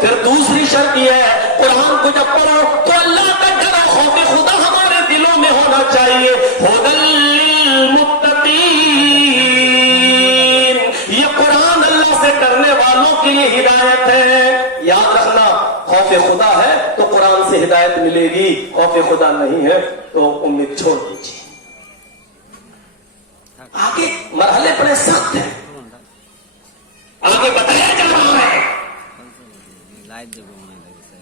پھر دوسری شرط یہ ہے قرآن کو جب پڑھو تو اللہ کا ڈر اور خوف خدا ہمارے دلوں میں ہونا چاہیے. ہدی للمتقین، یہ قرآن اللہ سے ڈرنے والوں کے لیے ہدایت ہے. یاد رکھنا، خوف خدا ہے تو قرآن سے ہدایت ملے گی، خوف خدا نہیں ہے تو امید چھوڑ دیجیے. آگے مرحلے بڑے سخت ہیں، آگے بتایا جا رہا ہے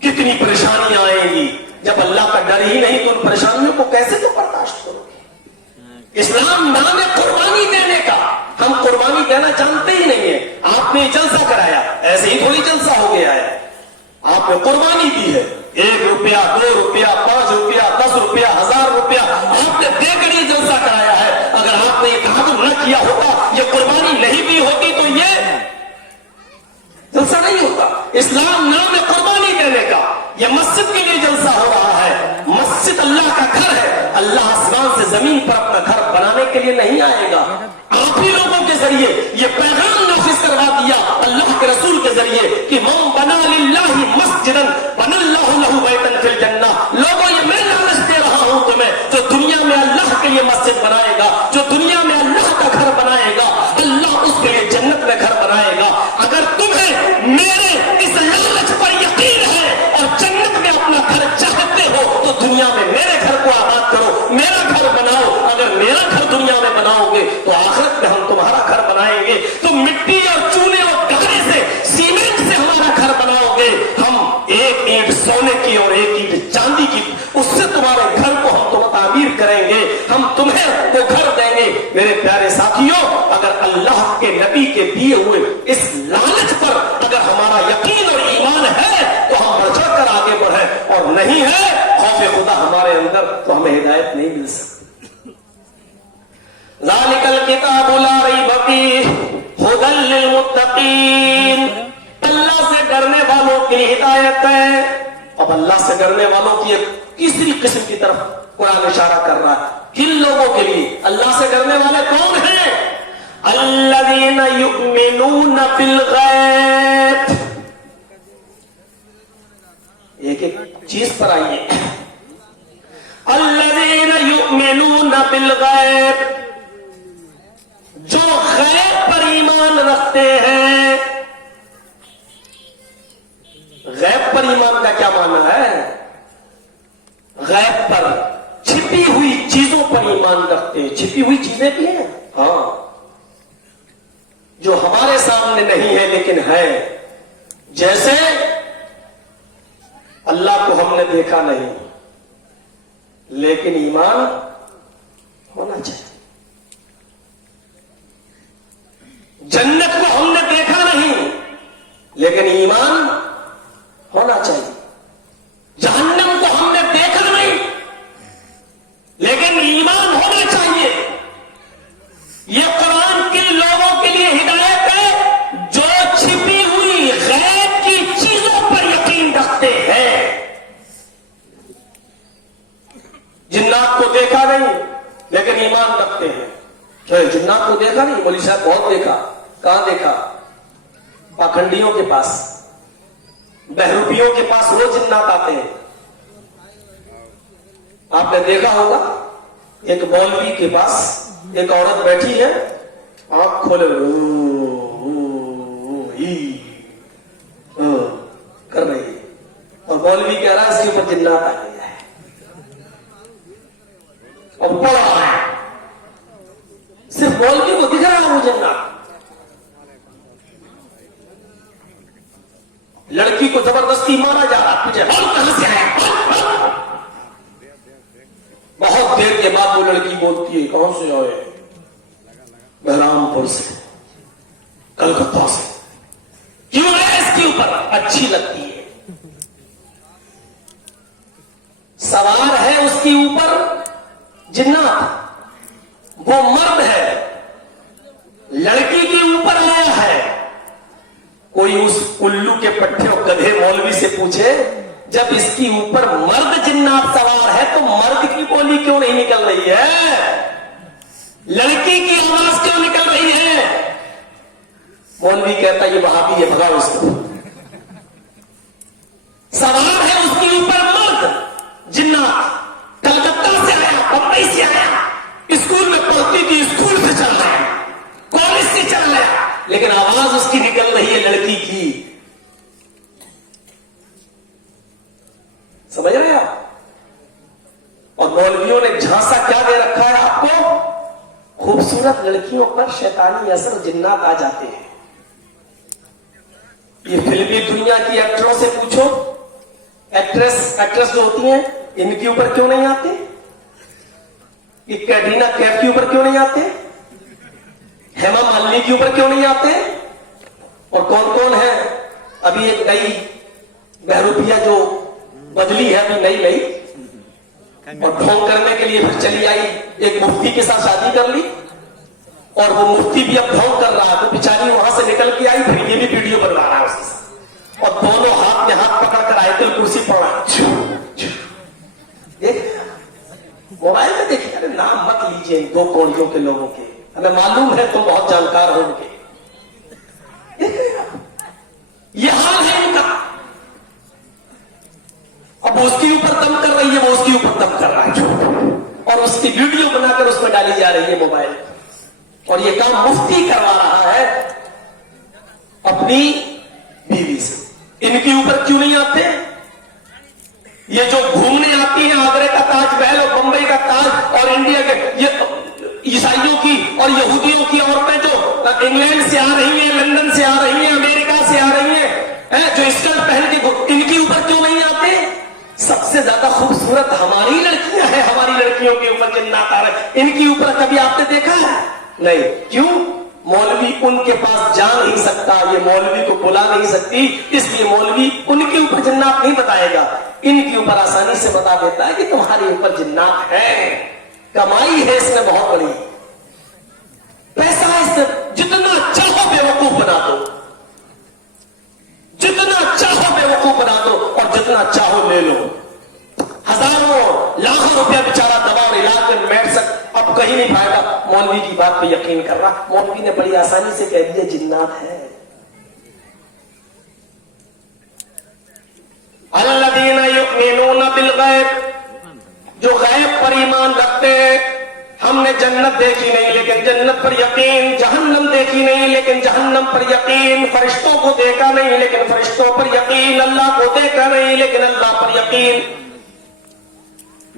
کتنی پریشانیاں آئیں گی. جب اللہ کا ڈر ہی نہیں تو ان پریشانیوں کو کیسے تو برداشت کرو گے؟ اسلام نام ہے قربانی دینے کا، ہم قربانی دینا جانتے ہی نہیں ہیں. آپ نے جلسہ کرایا، ایسے ہی تھوڑی جلسہ ہو گیا ہے. آپ نے قربانی دی ہے، 1 روپیہ 2 روپیہ 5 روپیہ 10 روپیہ 1000 روپیہ آپ نے دے کر یہ جلسہ کرایا ہے. اگر آپ نے یہ تحمل نہ کیا ہوتا، یہ قربانی نہیں دی ہوتی تو یہ جلسہ نہیں ہوتا. اسلام نام ہے قربانی دینے کا. یہ مسجد کے لیے جلسہ ہو رہا ہے. مسجد اللہ کا گھر ہے. اللہ آسمان سے زمین پر اپنا گھر بنانے کے لیے نہیں آئے گا. آپ ہی لوگوں کے ذریعے یہ پیغام نافذ کروا دیا اللہ کے رسول کے ذریعے کہ من بنا للہ مسجدا بنى اللہ لہ بیتا فی الجنہ. لوگوں یہ میں لالچ دے رہا ہوں تمہیں، جو دنیا میں اللہ کے لیے مسجد بنائے گا، جو دنیا میں اللہ کا گھر بنائے گا، اللہ اس کے لیے جنت میں گھر بنائے گا. اگر تمہیں میرے اس لالچ پر یقین ہے اور جنت میں اپنا گھر چاہتے ہو تو دنیا میں میرے گھر کو آباد کرو، میرا گھر بناؤ. اگر میرا گھر دنیا میں بناؤ گے تو آخرت میں ہم تمہارا گھر بنائیں گے. تم مٹی اور چونے اور گارے سے، سیمنٹ سے ہمارا گھر بناؤ گے، ہم 1 اینٹ سونے کی اور 1 اینٹ چاندی کی، اس سے تمہارے گھر کو ہم تعمیر کریں گے، ہم تمہیں وہ گھر دیں گے. میرے پیارے ساتھیوں، اگر اللہ کے نبی کے دیے ہوئے اس لالچ پر اگر ہمارا یقین اور ایمان ہے تو ہم بڑھ چڑھ کر آگے بڑھیں، اور نہیں ہے خوف خدا ہمارے اندر تو ہمیں ہدایت نہیں مل سکتی. ذالک الکتاب لا ریب فیہ ھدی للمتقین. اللہ سے ڈرنے والوں کی ہدایت ہے. اب اللہ سے ڈرنے والوں کی ایک تیسری قسم کی طرف قرآن اشارہ کر رہا ہے. کن لوگوں کے لیے اللہ سے ڈرنے والے کون ہیں؟ الذین یؤمنون بالغیب. ایک ایک چیز پر آئیے. الذین یؤمنون بالغیب، جو غیب پر ایمان رکھتے ہیں. غیب پر ایمان کا کیا معنی ہے؟ غیب پر، چھپی ہوئی چیزوں پر ایمان رکھتے ہیں. چھپی ہوئی چیزیں بھی ہیں، ہاں، جو ہمارے سامنے نہیں ہے لیکن ہے. جیسے اللہ کو ہم نے دیکھا نہیں لیکن ایمان ہونا چاہیے. جنت کو ہم نے دیکھا نہیں لیکن ایمان ہونا چاہیے. جہنم کو ہم نے دیکھا نہیں لیکن ایمان ہونا چاہیے. یہ قرآن کن لوگوں کے لیے ہدایت ہے؟ جو چھپی ہوئی غیب کی چیزوں پر یقین رکھتے ہیں. جنات کو دیکھا نہیں لیکن ایمان رکھتے ہیں. جنات کو دیکھا نہیں، مولوی صاحب بہت دیکھا. کہاں دیکھا؟ پاکھنڈیوں کے پاس، بہروپیوں کے پاس وہ جنات آتے ہیں. آپ نے دیکھا ہوگا ایک مولوی کے پاس ایک عورت بیٹھی ہے، آنکھ کھولے کر رہی ہے اور مولوی کہہ رہا ہے اس کے اوپر جنات آ گیا ہے اور پڑھ رہا ہے. صرف مولوی کو دکھ رہا ہے وہ جنات. لڑکی کو زبردستی مارا جا رہا، تجھے کہاں سے آیا؟ بہت دیر کے بعد وہ لڑکی بولتی ہے، کہاں سے آئے؟ بہرام پور سے، کلکتہ سے. کیوں ہے اس کے اوپر؟ اچھی لگتی ہے. سوار ہے اس کے اوپر جنات، وہ مرد ہے، لڑکی کے اوپر آیا ہے. کوئی اس الو کے پٹھے اور گدھے مولوی سے پوچھے جب اس کے اوپر مرد جنات سوار ہے تو مرد کی بولی کیوں نہیں نکل رہی ہے؟ لڑکی کی آواز کیوں نکل رہی ہے؟ مولوی کہتا یہ وہابی ہے، بھگاؤ اس کو. की। समझ रहे हैं आप? और मौलवियों ने झांसा क्या दे रखा है आपको? खूबसूरत लड़कियों पर शैतानी असर जिन्नात आ जाते हैं। ये फिल्मी दुनिया की एक्टरों से पूछो, एक्ट्रेस जो होती हैं, इनके ऊपर क्यों नहीं आते? ये कैटरीना कैफ के ऊपर क्यों नहीं आते? हेमा मालिनी के ऊपर क्यों नहीं आते? और कौन कौन है? अभी एक नई बहरूपिया जो बदली है, अभी नई और ढोंग करने के लिए फिर चली आई, एक मुफ्ती के साथ शादी कर ली, और वो मुफ्ती भी अब ढोंग कर रहा है, तो बेचारी वहां से निकल के आई, फिर ये भी वीडियो बनवा रहा है उसके साथ, और दोनों हाथ में हाथ पकड़ कर आयतुल कुर्सी पढ़ रहा है। मोबाइल में देखिए, अरे नाम मत लीजिए इन दो कौड़ियों के लोगों के, हमें मालूम है तुम बहुत जानकार हो उनके। ये हाल है इनका। अब उसके ऊपर दम कर रही है, वो उसके ऊपर दम कर रहा है, और उसकी वीडियो बनाकर उसमें डाली जा रही है मोबाइल। और ये काम मुफ्ती करवा रहा है अपनी बीवी से। इनके ऊपर क्यों नहीं आते? ये जो घूमने आती है आगरे का ताजमहल और बंबई का ताज और इंडिया के, ये ईसाइयों की और यहूदियों की औरतें जो इंग्लैंड से आ रही हैं, लंदन से आ रही हैं, अमेरिका से आ रही हैं, जो स्कर्ट पहन के, इनके ऊपर क्यों नहीं आते? सबसे ज्यादा खूबसूरत हमारी लड़कियां हैं, हमारी लड़कियों के ऊपर जिन्नात आ रहे, इनके ऊपर कभी आपने देखा है? नहीं। क्यों? मौलवी उनके पास जा नहीं सकता, ये मौलवी को बुला नहीं सकती, इसलिए मौलवी उनके ऊपर जिन्नात नहीं बताएगा, इनके ऊपर आसानी से बता देता है कि तुम्हारे ऊपर जिन्नात है, कमाई है इसमें बहुत बड़ी, पैसा है इसमें, जितना चाहो बेवकूफ बना दो, जितना चाहो बेवकूफ बना दो, और जितना चाहो ले लो। हजारों लाखों रुपया बेचारा दवा और इलाज में मेडिसिन अब कहीं नहीं पाएगा, मौलवी की बात पे यकीन कर रहा। मौलवी ने बड़ी आसानी से कह दिया जिन्नात है। अल्लज़ीना युमिनूना बिल गैब, जो गैब पर ईमान रखते हैं। हमने जन्नत देखी नहीं लेकिन जन्नत पर यकीन, जहन्नम देखी नहीं लेकिन जहन्नम पर यकीन, फरिश्तों को देखा नहीं लेकिन फरिश्तों पर यकीन, अल्लाह को देखा नहीं लेकिन अल्लाह पर यकीन,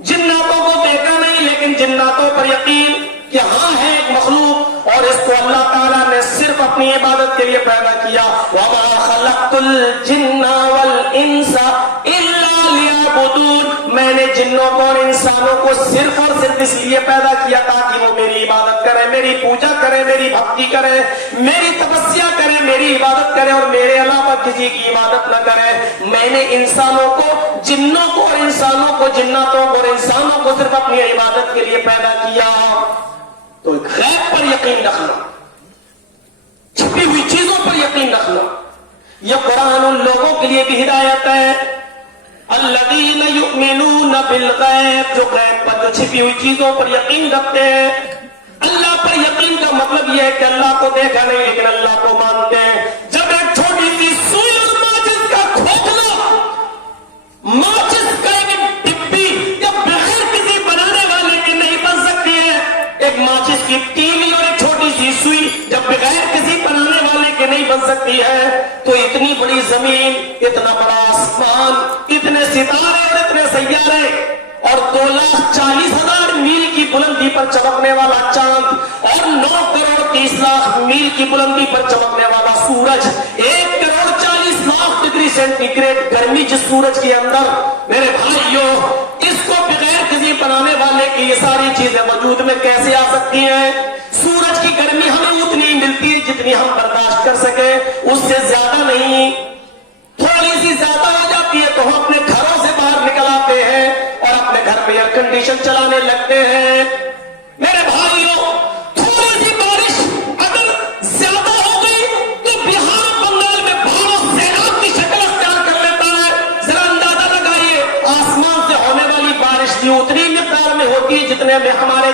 जिन्नातों को देखा नहीं लेकिन जिन्नातों पर यकीन कि हाँ है एक मखलूक, और इसको अल्लाह ताला ने सिर्फ अपनी इबादत के लिए पैदा किया। वमा खलक़तुल जिन्ना वल इंसा इल्ला लियअबुदून, मैंने जिन्नों को और इंसानों को सिर्फ और सिर्फ इसलिए पैदा किया ताकि वो मेरी इबादत करें, मेरी पूजा करें, मेरी भक्ति करें, मेरी तपस्या करें, मेरी इबादत करें, और मेरे अलावा किसी की इबादत न करें। मैंने इंसानों को, जिन्नों को और इंसानों को, जिन्नातों को और इंसानों को सिर्फ अपनी इबादत के लिए पैदा किया। तो गैब पर यकीन रखना, छुपी हुई चीजों पर यकीन रखना, यह कुरान उन लोगों के लिए भी हिदायत है। अल्लज़ीना युमिनूना बिल गैब, जो गैब पर, जो छिपी हुई चीजों पर यकीन रखते हैं। अल्लाह पर यकीन का मतलब यह है कि अल्लाह को देखा नहीं लेकिन अल्लाह को मानते हैं। जब एक छोटी सी सुई और माचिस का खोखला, माचिस का एक डिब्बी या बगैर किसी बनाने वाले के नहीं बन सकती है, एक माचिस की तीली और एक छोटी सी सुई जब बगैर किसी बनाने वाले के नहीं बन सकती है, तो इतनी बड़ी जमीन, इतना बड़ा आसमान, इतने सितारे और इतने सैयारे, और 2,40,000 मील की बुलंदी पर चमकने वाला चांद, और 9,30,00,000 मील की बुलंदी पर चमकने वाला सूरज, 1,40,00,000 डिग्री सेंटीग्रेड गर्मी जिस सूरज के अंदर, मेरे भाइयों, इसको बगैर किसी बनाने वाले की ये सारी चीजें वजूद में कैसे आ सकती हैं? सूरज की गर्मी हमें उतनी मिलती है जितनी हम बर्दाश्त कर सके, उससे ज्यादा नहीं। थोड़ी सी ज्यादा हो जाती है तो हम अपने घरों से बाहर निकल आते हैं और अपने घर में एयर कंडीशन चलाने लगते हैं। मेरे भाइयों, थोड़ी सी बारिश अगर ज्यादा हो गई तो बिहार बंगाल में भारी सैलाब की शक्ल अख्तियार कर लेता है। जरा अंदाजा लगाइए, आसमान से होने वाली बारिश की उतनी मिकदार में होती है जितने में हमारे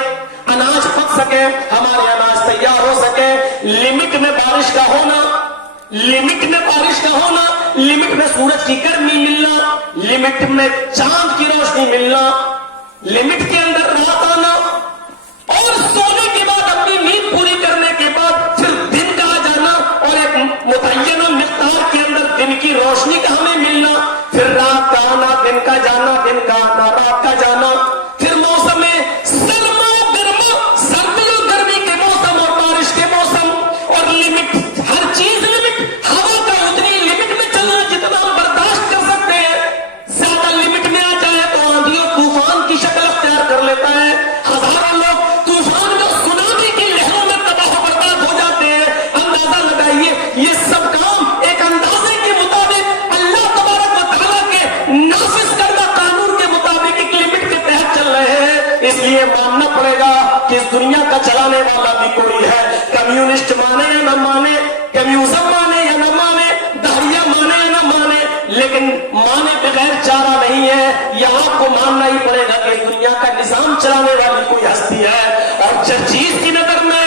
अनाज पक सके, हमारे अनाज तैयार हो सके। लिमिट में बारिश का होना, लिमिट में बारिश का होना, लिमिट में सूरज की गर्मी मिलना, लिमिट में चांद की रोशनी मिलना, लिमिट के अंदर रात आना, और सोने के बाद अपनी नींद पूरी करने के बाद फिर दिन का आ जाना, और एक मुतय्यना मिकदार के कि इस दुनिया का चलाने वाला भी कोई है। कम्युनिस्ट माने या न माने, कम्युनिज्म माने या न माने, दाहिया माने या न माने, लेकिन माने बगैर चारा नहीं है। यह आपको मानना ही पड़ेगा कि इस दुनिया का निजाम चलाने वाली कोई हस्ती है। और जिस चीज की नजर में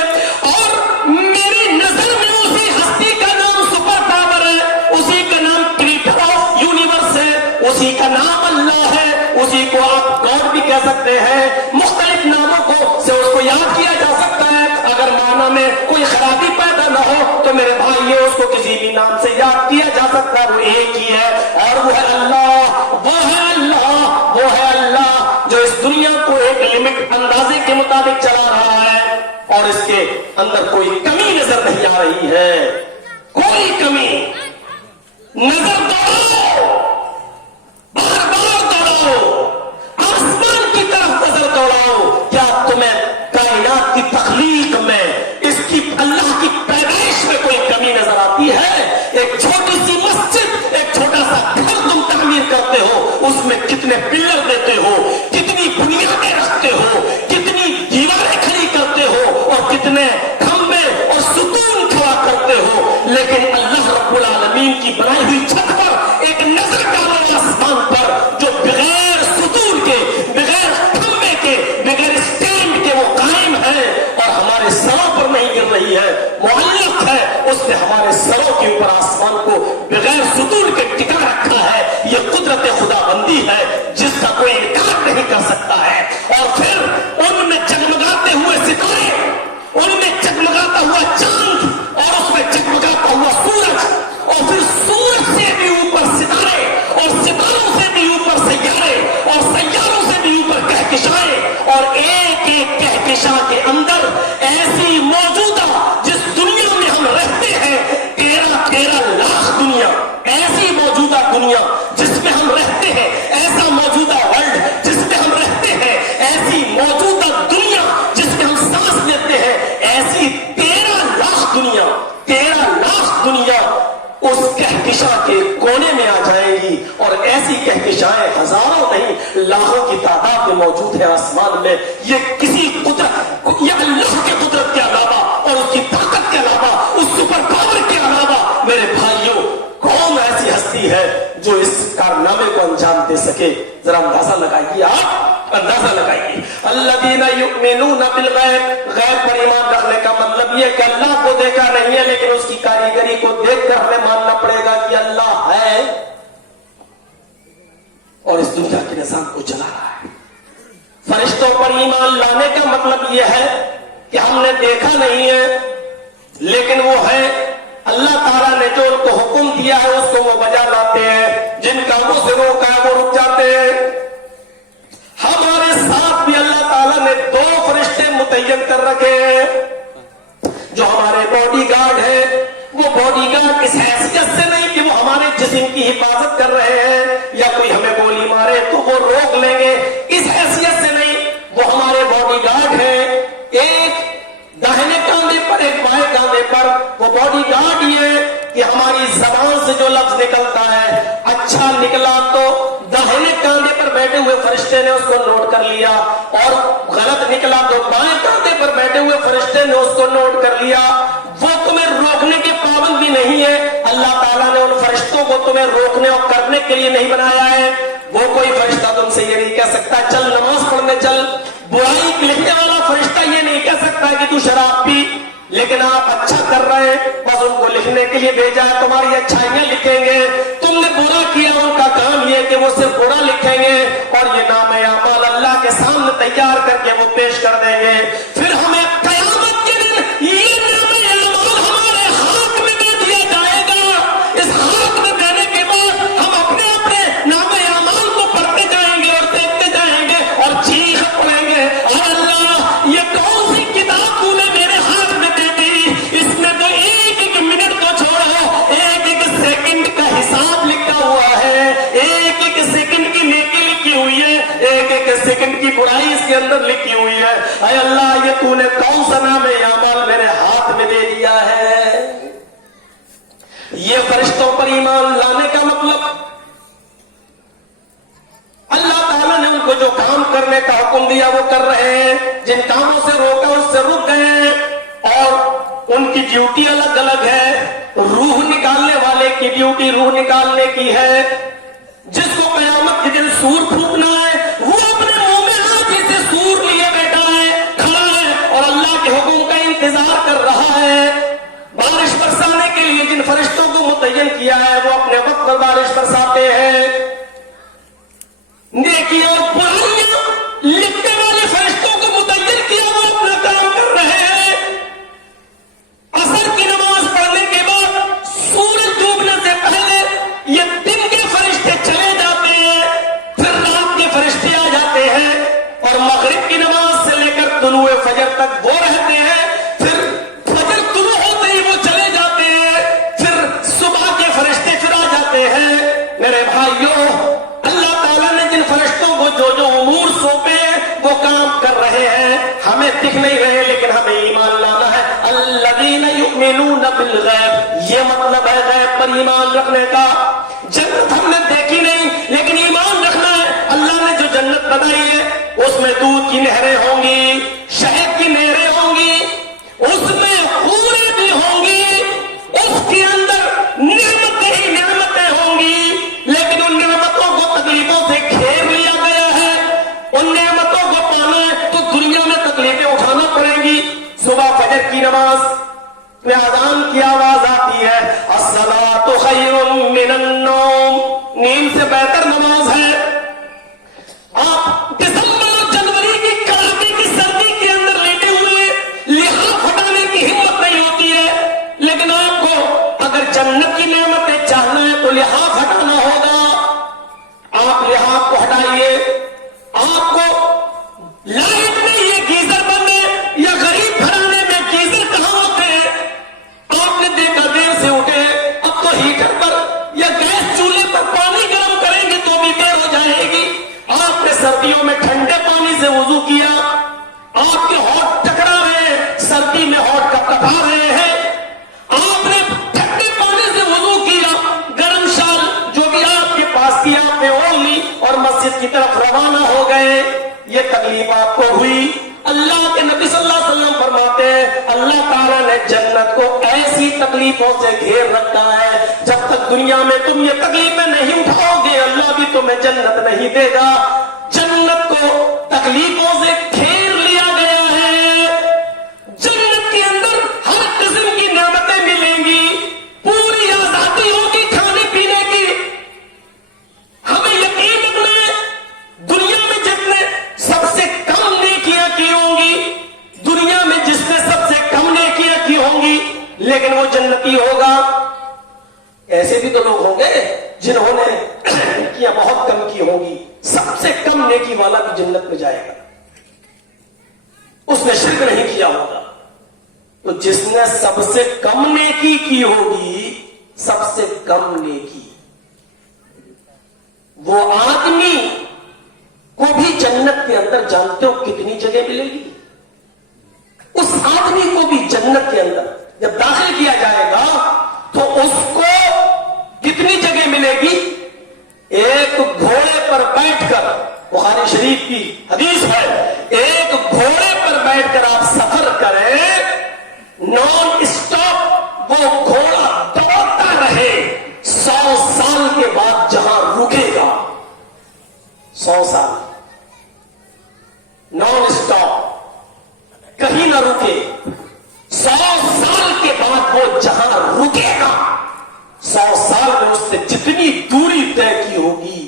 और मेरी नजर में उसी हस्ती का नाम सुपर पावर है, उसी का नाम क्रिएटर ऑफ यूनिवर्स है, उसी का नाम अल्लाह है, उसी को आप गॉड भी कह सकते हैं। मुख्तलिफ नामों को से उसको याद किया जा सकता है। अगर माना में कोई खराबी पैदा न हो तो मेरे भाई ये उसको किसी भी नाम से याद किया जा सकता है। वो एक ही है और वो है अल्लाह, वो है अल्लाह, वो है अल्लाह जो इस दुनिया को एक लिमिट अंदाजे के मुताबिक चला रहा है और इसके अंदर कोई कमी नजर नहीं आ रही है। कोई कमी नजर दौड़ाओ, बार बार दौड़ाओ, आसमान की तरफ नजर दौड़ाओ। क्या तुम्हें कायनात की तख्लीक में, इसकी अल्लाह की पैदाइश में कोई कमी नजर आती है? एक छोटी सी मस्जिद, एक छोटा सा घर तुम तामीर करते हो, उसमें कितने पिलर देते हो, कितनी बुनियादें रखते हो, कितनी दीवारें खड़ी करते हो और कितने खंबे और सुतून खड़ा करते हो, लेकिन अल्लाह रब्बुल आलमीन की बनाई हुई छत पर एक नजर डालो आसमान पर, जो बगैर सुतून के, बगैर खंबे के, बगैर स्टैंड के वो कायम है और हमारे सरों पर नहीं गिर रही है, मुअल्लक है। उसने हमारे सरों के ऊपर आसमान को बगैर सुतून के टिका रखा है। ये कुदरत खुदाबंदी है जिसका कोई इनकार नहीं कर सकता है। और फिर उनमें जगमगाते हुए सितारे, उनमें जगमगाता हुआ चांद और उसमें जगमगाता हुआ सूरज, और फिर सूरज से भी ऊपर सितारे और सितारों से भी ऊपर सैयारे और सैयारों से भी ऊपर कहकशाएं, और एक एक कहकशा के अंदर ऐसी मौजूदा जिस दुनिया में हम रहते हैं, 13 लाख दुनिया, ऐसी मौजूदा दुनिया जिसमें हम रहते हैं, ऐसा मौजूदा वर्ल्ड जिसमें हम रहते हैं, ऐसी मौजूदा दुनिया जिसमें हम सांस लेते हैं, ऐसी 13 लाख दुनिया, 13 लाख दुनिया उस कहकशा के कोने में आ जाएगी। और ऐसी कहकशाएं हजारों नहीं लाखों की तादाद में मौजूद है आसमान में। ये किसी कुदरत, ये अल्लाह के कुदरत के अलावा और उसकी ताकत के अलावा, उस सुपर पावर के अलावा मेरे भाइयों कौन ऐसी हस्ती है जो इस कारनामे को अंजाम दे सके? जरा अंदाजा लगाइए, आप अंदाजा लगाइए। अल्लज़ीना युमिनूना बिल गैब, गैब पर ईमान रखने का मतलब ये कि अल्लाह को देखा नहीं है, लेकिन उसकी कारीगरी को देखकर हमें मानना पड़ेगा कि अल्लाह है और इस दुनिया के निजाम को चला रहा है। फरिश्तों पर ईमान लाने का मतलब यह है कि हमने देखा नहीं है, लेकिन वो है। अल्लाह ताला ने जो उनको हुक्म दिया है उसको वो बजा लाते हैं, जिन कामों से रोका है वो रुक जाते हैं। हमारे साथ भी अल्लाह ताला ने 2 फरिश्ते मुतय्यन कर रखे हैं जो हमारे बॉडीगार्ड है। वो बॉडीगार्ड इस हैसियत से नहीं कि वो हमारे जिस्म की हिफाजत कर रहे हैं या कोई हमें गोली मारे तो वो रोक लेंगे, इस हैसियत से नहीं। वो हमारे बॉडीगार्ड है, एक दाहिने कांधे पर एक बाएं कांधे पर। वो बॉडीगार्ड ये कि हमारी जबान से जो लफ्ज निकलता है अच्छा निकला तो दाहिने कांधे पर बैठे हुए फरिश्ते ने उसको नोट कर लिया, और गलत निकला तो बाएं कांधे पर बैठे हुए फरिश्ते ने उसको नोट कर लिया। वो तुम्हें रोकने के पाबंद भी नहीं है। अल्लाह ताला ने उन फरिश्तों को तुम्हें रोकने और करने के लिए नहीं बनाया है। वो कोई फरिश्ता तुमसे ये नहीं कह सकता चल नमाज पढ़ने चल। बुराई लिखने वाला फरिश्ता ये नहीं कह सकता कि तू शराब पी, लेकिन आप अच्छा कर रहे हैं, बस उनको लिखने के लिए भेजा है, तुम्हारी अच्छाइयां लिखेंगे। तुमने बुरा किया, उनका काम ये कि वो सिर्फ बुरा लिखेंगे और ये नाम अमाल अल्लाह के सामने तैयार करके वो पेश कर देंगे। फिर हमें कयामत के दिन ये नाम अमाल हमारे हाथ में दे दिया जाएगा। इस हाथ में देने के बाद हम अपने अपने नाम अमाल को पढ़ते जाएंगे और देखते जाएंगे और चीख पड़ेंगे, अल्लाह ये कौन सी किताब तूने मेरे हाथ में दे दी? इसमें तो एक एक मिनट को छोड़ो, एक एक सेकंड का हिसाब लिखा हुआ है, एक एक सेकंड की नेकी लिखी हुई है, एक एक सेकंड की बुराई इसके अंदर लिखी हुई है। अरे अल्लाह ये तूने कौन सा नाम अमाल मेरे हाथ में दे दिया है? ये फरिश्तों पर ईमान लाने का मतलब अल्लाह ताला ने उनको जो काम करने का हुक्म दिया वो कर रहे हैं, जिन कामों से रोका उससे रुक गए, और उनकी ड्यूटी अलग अलग है। रूह निकालने वाले की ड्यूटी रूह निकालने की है। जिसको कयामत के दिन सूर फूकना है वो अपने मुंह में हाथी से सूर लिए बैठा है, खड़ा है और अल्लाह के हुक्म का इंतजार कर रहा है। बारिश बरसाने के लिए जिन फरिश्तों को मुतय्यन किया है वो अपने वक्त पर बारिश बरसाते हैं। नेकियां और बुराइयां लिखने वाले फरिश्तों को मुतय्यन किया, वो अपना काम कर रहे हैं। असर की नमाज पढ़ने के बाद सूरज डूबने से पहले ये दिन के फरिश्ते चले जाते हैं, फिर रात के फरिश्ते आ जाते हैं, और मगरिब की नमाज से लेकर तुलुए फजर तक वो रहते हैं, फिर फजर तुलु होते ही वो चले जाते हैं, फिर सुबह के फरिश्ते फिर आ जाते हैं। मेरे भाइयों, अल्लाह ताला ने जिन फरिश्तों को जो जो उमूर सौंपे वो काम कर रहे हैं। हमें दिख नहीं रहे लेकिन हमें ईमान लाना है। अल्लज़ीना युमिनूना बिल गैब, ये मतलब है गैब पर ईमान रखने का। जन्नत हमने देखी नहीं लेकिन ईमान रखना है। अल्लाह ने जो जन्नत बनाई है उसमें दूध की नहरें होंगी, शहद की नहरें होंगी, उसमें हूरें भी होंगी, उसके अंदर नेमतें ही नेमतें होंगी, लेकिन उन नेमतों को तकलीफों से घेर लिया गया है। उन नेमतों को पाना है तो दुनिया में तकलीफें उठाना पड़ेंगी। सुबह फजर की नमाज में अज़ान की आवाज आती है, अस्सलातु खैरुम मिनन नौम, नींद से बेहतर नमाज है। आप दिसंबर और जनवरी की कड़ाके की सर्दी के अंदर लेटे हुए लिहाफ हटाने की हिम्मत नहीं होती है, लेकिन आपको अगर जन्नत की नेमतें चाहना है तो लिहाफ हटाना होगा। आप लिहाफ को हटाइए। आपको लाइट में ये गीजर बंद है या गरीब घराने में गीजर कहां होते हैं? आपने देखा देर से उठे, अब तो हीटर पर या गैस चूल्हे पर पानी गर्म करेंगे तो भी देर हो जाएगी। आपने सर्दियों में ठंडे पानी से वुजू किया, आपके होठ टकरा रहे हैं, सर्दी में होठ कपकपा रहे हैं। आपने ठंडे पानी से वुजू किया, गर्म शाल जो भी आपके पास थी आपने ओढ़ ली और मस्जिद की तरफ रवाना हो गए। ये तकलीफ आपको हुई। अल्लाह के नबी सल्लल्लाहु अलैहि वसल्लम फरमाते हैं अल्लाह ताला ने जन्नत को ऐसी तकलीफों से घेर रखा है, जब तक दुनिया में तुम ये तकलीफें नहीं उठाओगे अल्लाह भी तुम्हें जन्नत नहीं देगा। जन्नत को तकलीफों से घेर लिया गया है। जन्नत के अंदर हर किस्म की नेमतें मिलेंगी, पूरी आजादी होगी खाने पीने की। हमें यकीन रखना है, दुनिया में जितने सबसे कम नेकियां की होंगी, दुनिया में जिसने सबसे कम नेकियां की होंगी, लेकिन वो जन्नती होगा। ऐसे भी तो लोग होंगे जिन्होंने नेकियां बहुत कम की होंगी, सबसे कम नेकी वाला भी जन्नत में जाएगा। उसने शिर्क नहीं किया होगा। तो जिसने सबसे कम नेकी की होगी, सबसे कम नेकी, वो आदमी को भी जन्नत के अंदर जानते हो कितनी जगह मिलेगी? उस आदमी को भी जन्नत के अंदर जब दाखिल किया जाएगा तो उसको कितनी जगह मिलेगी? एक घोड़े पर बैठकर, बुखारी शरीफ की हदीस है, एक घोड़े पर बैठकर आप सफर करें, नॉन स्टॉप वो घोड़ा दौड़ता रहे, 100 साल के बाद जहां रुकेगा, 100 साल नॉन स्टॉप कहीं ना रुके, 100 साल के बाद वो जहां रुकेगा, 100 साल में उससे जितनी दूरी तय की होगी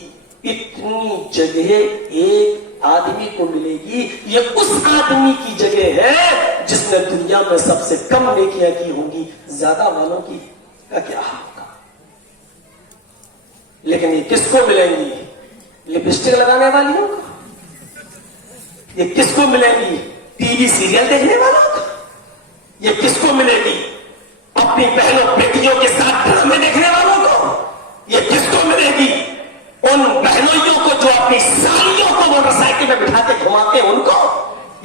इतनी जगह एक आदमी को मिलेगी। ये उस आदमी की जगह है जिसने दुनिया में सबसे कम नेकियां की होंगी। ज्यादा वालों की का क्या होगा? लेकिन ये किसको मिलेंगी? लिपस्टिक लगाने वालियों को? ये किसको मिलेंगी? टीवी सीरियल देखने वालों को? ये किसको मिलेगी? अपनी बहनों बेटियों के साथ ड्रामे देखने वालों को? ये किसको मिलेगी? उन बहनोइयों को जो अपनी सालियों को मोटरसाइकिल में बिठा के घुमाते हैं उनको?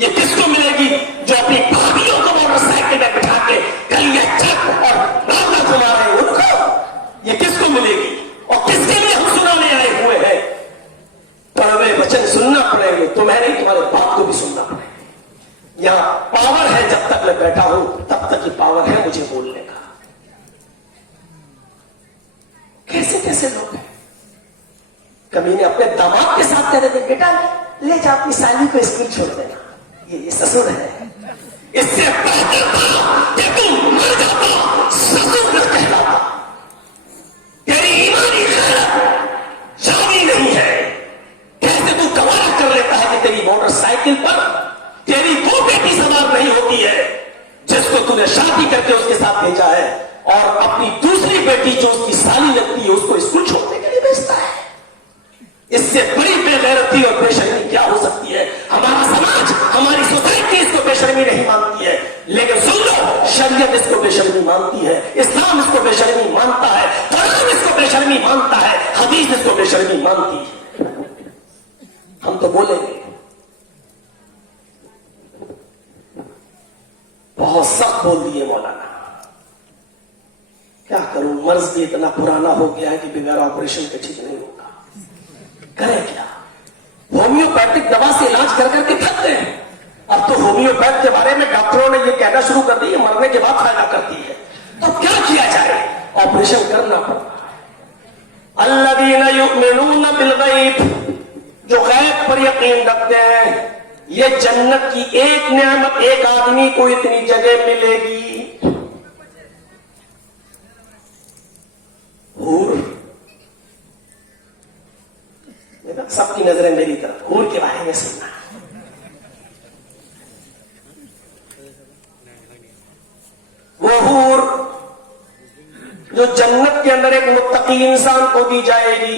ये किसको मिलेगी? जो अपनी भाभियों को मोटरसाइकिल में बिठा के गलियां चक और भावना घुमा रहे हैं उनको? ये किसको मिलेगी? और किसके लिए हम सुनाने आए हुए हैं? कड़वे वचन सुनना पड़ेंगे तो तुम्हें नहीं, तुम्हारे बाप को भी सुनना पड़ेगा। यहाँ पावर है, जब तक मैं बैठा हूं तब तक ही पावर है मुझे बोलने का। कैसे कैसे लोग हैं, कभी ने अपने दामाद के साथ कह रहे थे बेटा ले जा अपनी साली को स्कूल छोड़ देना, ये ससुर है। इससे बेहतर था कि तुम मर जाता, ससुर न कहलाता। तेरी ईमानी खैरत शादी नहीं है। कैसे तू गवारा कर लेता है कि तेरी मोटरसाइकिल पर तेरी वो बेटी सवार नहीं होती है जिसको तूने शादी करके उसके साथ भेजा है, और अपनी दूसरी बेटी जो उसकी साली लगती है उसको स्कूल छोड़ने के लिए भेजता है। इससे बड़ी बेगैरती और बेशर्मी क्या हो सकती है? हमारा समाज, हमारी सोसाइटी इसको बेशर्मी नहीं मानती है, लेकिन सुन लो, शरीयत इसको बेशर्मी मानती है, इस्लाम इसको बेशर्मी मानता है, कुरान इसको बेशर्मी मानता है, हदीस इसको बेशर्मी मानती है। हम तो बोलेंगे, बहुत सख्त बोल दिए मौलाना, क्या करूं, मर्ज भी इतना पुराना हो गया है कि बगैर ऑपरेशन के ठीक नहीं होगा, करें क्या? होम्योपैथिक दवा से इलाज कर करके थक गए। अब तो होम्योपैथ के बारे में डॉक्टरों ने ये कहना शुरू कर दी है मरने के बाद फायदा करती है, तो क्या किया जाए? ऑपरेशन करना पड़ता है। अल्लज़ीना युमिनून बिल गैब, जो गैब पर यकीन रखते हैं, ये जन्नत की एक नेमत एक आदमी को इतनी जगह मिलेगी। हूर, सबकी नजरें मेरी तरफ, हूर के बारे में सुनना। वो हूर जो जन्नत के अंदर एक मुत्तकी इंसान को दी जाएगी,